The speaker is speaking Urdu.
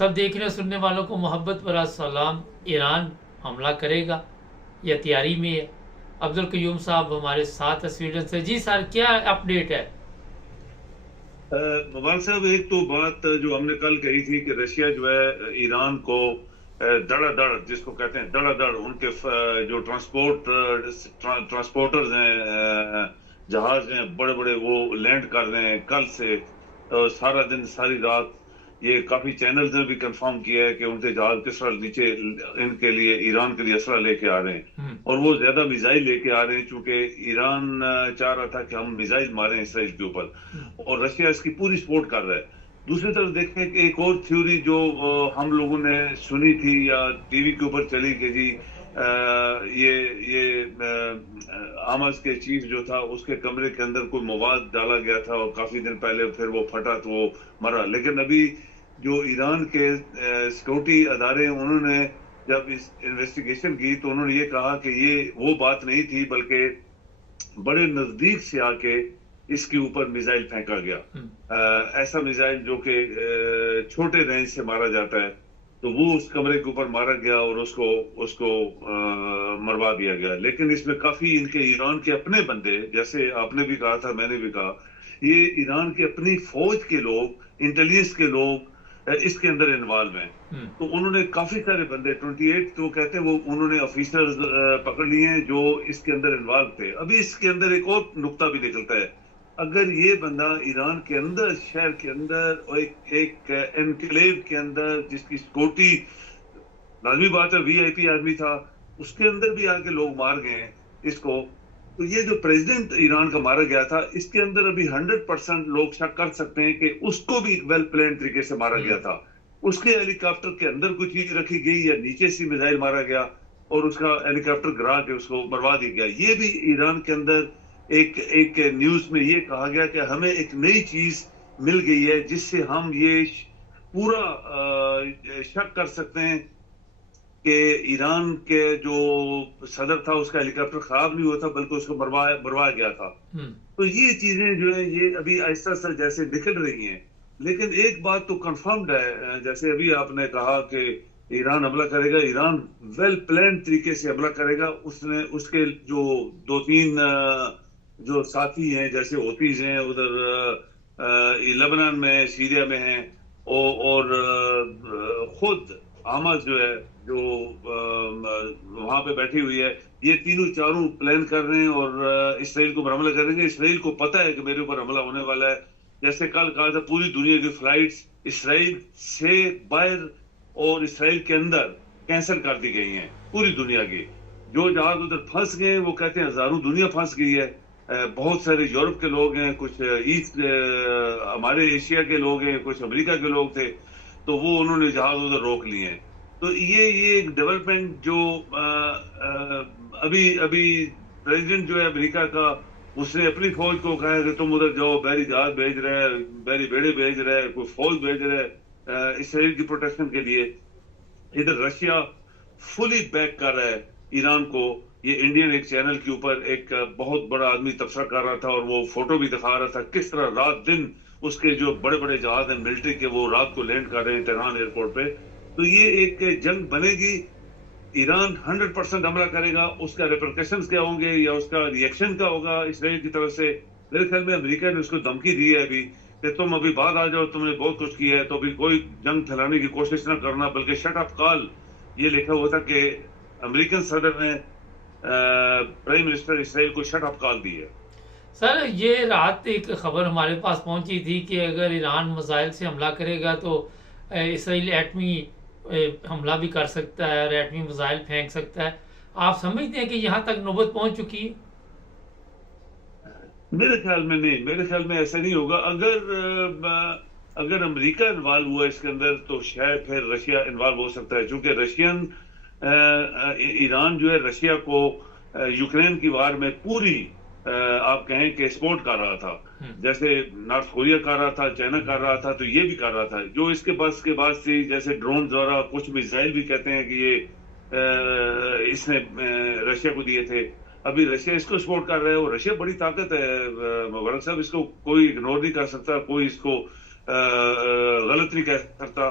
سب دیکھنے سننے والوں کو محبت برا سلام. ایران حملہ کرے گا یا تیاری میں ہے؟ عبد القیوم صاحب ہمارے ساتھ سویڈن سے. جی سر کیا اپڈیٹ ہے؟ مبارک صاحب، ایک تو بات جو ہم نے کل کہی تھی کہ رشیا جو ہے ایران کو دڑا دڑ، جس کو کہتے ہیں دڑا دڑ، ان کے جو ٹرانسپورٹرز ہیں، جہاز ہیں بڑے بڑے، وہ لینڈ کر رہے ہیں کل سے. سارا دن ساری رات یہ کافی چینلز نے بھی کنفرم کیا ہے کہ ان کے جہاز کس طرح نیچے ان کے لیے ایران کے لیے اسلحہ لے کے آ رہے ہیں، اور وہ زیادہ میزائل لے کے آ رہے ہیں، چونکہ ایران چاہ رہا تھا کہ ہم میزائل ماریں اسرائیل کے اوپر، اور رشیا اس کی پوری سپورٹ کر رہا ہے. دوسری طرف دیکھیں کہ ایک اور تھیوری جو ہم لوگوں نے سنی تھی یا ٹی وی کے اوپر چلی کہ جی یہ حماس کے چیف جو تھا اس کے کمرے کے اندر کوئی مواد ڈالا گیا تھا اور کافی دن پہلے پھر وہ پھٹا تو وہ مرا. لیکن ابھی جو ایران کے سیکورٹی ادارے انہوں نے جب اس انویسٹیگیشن کی تو انہوں نے یہ کہا کہ یہ وہ بات نہیں تھی، بلکہ بڑے نزدیک سے آ کے اس کے اوپر میزائل پھینکا گیا. ایسا میزائل جو کہ چھوٹے رینج سے مارا جاتا ہے، تو وہ اس کمرے کے اوپر مارا گیا اور اس کو مروا دیا گیا. لیکن اس میں کافی ان کے ایران کے اپنے بندے، جیسے آپ نے بھی کہا تھا میں نے بھی کہا، یہ ایران کی اپنی فوج کے لوگ، انٹیلیجنس کے لوگ اس کے اندر انوالو ہیں. تو انہوں نے کافی سارے بندے 28 تو کہتے ہیں وہ انہوں نے آفیسرز پکڑ لیے ہیں جو اس کے اندر انوالو تھے. ابھی اس کے اندر ایک اور نقطہ بھی نکلتا ہے، اگر یہ بندہ ایران کے اندر، شہر کے اندر، ایک انکلیو کے اندر جس کی سیکورٹی لازمی بات ہے وی آئی پی آدمی تھا، اس کے اندر بھی آ کے لوگ مار گئے ہیں اس کو، تو یہ جو پریزیڈنٹ ایران کا مارا گیا تھا اس کے اندر ابھی 100% لوگ شک کر سکتے ہیں کہ اس کو بھی ویل پلان طریقے سے مارا گیا تھا. اس کے ہیلی کاپٹر کے اندر کوئی چیز رکھی گئی یا نیچے سے میزائل مارا گیا اور اس کا ہیلی کاپٹر گرا کے اس کو مروا دیا گیا. یہ بھی ایران کے اندر ایک نیوز میں یہ کہا گیا کہ ہمیں ایک نئی چیز مل گئی ہے جس سے ہم یہ پورا شک کر سکتے ہیں کہ ایران کے جو صدر تھا اس کا ہیلی کاپٹر خراب نہیں ہوا تھا بلکہ اس کو مروایا گیا تھا. تو یہ چیزیں جو ہیں یہ ابھی آہستہ آہستہ جیسے نکل رہی ہیں. لیکن ایک بات تو کنفرمڈ ہے، جیسے ابھی آپ نے کہا کہ ایران حملہ کرے گا، ایران ویل پلان طریقے سے حملہ کرے گا. اس کے جو 2-3 جو ساتھی ہیں جیسے ہوتیز ہیں ادھر لبنان میں، سیریا میں ہیں، اور خود حماس جو ہے جو وہاں پہ بیٹھی ہوئی ہے، یہ تینوں چاروں پلان کر رہے ہیں اور اسرائیل کو حملہ کریں گے. اسرائیل کو پتہ ہے کہ میرے اوپر حملہ ہونے والا ہے. جیسے کل کہا تھا پوری دنیا کی فلائٹس اسرائیل سے باہر اور اسرائیل کے اندر کینسل کر دی گئی ہیں، پوری دنیا کی. جو جہاز ادھر پھنس گئے ہیں وہ کہتے ہیں ہزاروں دنیا پھنس گئی ہے. بہت سارے یورپ کے لوگ ہیں، کچھ ایسٹ ہمارے ایشیا کے لوگ ہیں، کچھ امریکہ کے لوگ تھے، تو وہ انہوں نے جہاز ادھر روک لیے ہیں. تو یہ ایک ڈیولپمنٹ جو ابھی پریزیڈنٹ جو ہے امریکہ کا، اس نے اپنی فوج کو کہا ہے کہ تم ادھر جاؤ، بحری جہاز بھیج رہے ہیں، بحری بیڑے بھیج رہے ہیں، کوئی فوج بھیج رہے ہیں اسرائیل کی پروٹیکشن کے لیے. ادھر رشیا فلی بیک کر رہا ہے ایران کو. یہ انڈین ایک چینل کے اوپر ایک بہت بڑا آدمی تبصرہ کر رہا تھا اور وہ فوٹو بھی دکھا رہا تھا کس طرح رات دن اس کے جو بڑے بڑے جہاز ہیں ملٹری کے، وہ رات کو لینڈ کر رہے ہیں تہران ایئرپورٹ پہ. تو یہ ایک جنگ بنے گی. ایران 100% حملہ کرے گا، اس کا ریپرکیشنز کیا ہوں گے یا اس کا ریئیکشن کیا ہوگا اسرائیل کی طرف سے. میرے خیال میں امریکہ نے اس کو دھمکی دی ہے ابھی کہ تم ابھی بعد آ جاؤ، تم نے بہت کچھ کیا ہے، تو ابھی کوئی جنگ پھیلانے کی کوشش نہ کرنا، بلکہ شٹ اپ کال یہ لکھا ہوا تھا کہ امریکن صدر نے پرائم منسٹر اسرائیل کو شٹ اپ کال دی ہے. سر یہ رات ایک خبر ہمارے پاس پہنچی تھی کہ اگر ایران میزائل سے حملہ کرے گا تو اسرائیل ایٹمی حملہ بھی کر سکتا ہے اور ایٹمی میزائل پھینک سکتا ہے. آپ سمجھتے ہیں کہ یہاں تک نوبت پہنچ چکی ہے؟ میرے خیال میں نہیں، میرے خیال میں ایسا نہیں ہوگا. اگر امریکہ انوالو ہوا اس کے اندر تو شاید پھر رشیا انوالو ہو سکتا ہے، چونکہ ایران جو ہے رشیا کو یوکرین کی وار میں پوری آپ کہیں کہ سپورٹ کر رہا تھا، جیسے نارتھ کوریا کر رہا تھا، چائنا کر رہا تھا، تو یہ بھی کر رہا تھا. جو اس کے بعد تھی جیسے ڈرون وغیرہ، کچھ میزائل بھی کہتے ہیں کہ یہ اس نے رشیا کو دیے تھے. ابھی رشیا اس کو سپورٹ کر رہا ہے اور رشیا بڑی طاقت ہے مبارک صاحب، اس کو کوئی اگنور نہیں کر سکتا، کوئی اس کو غلط نہیں کہہ سکتا.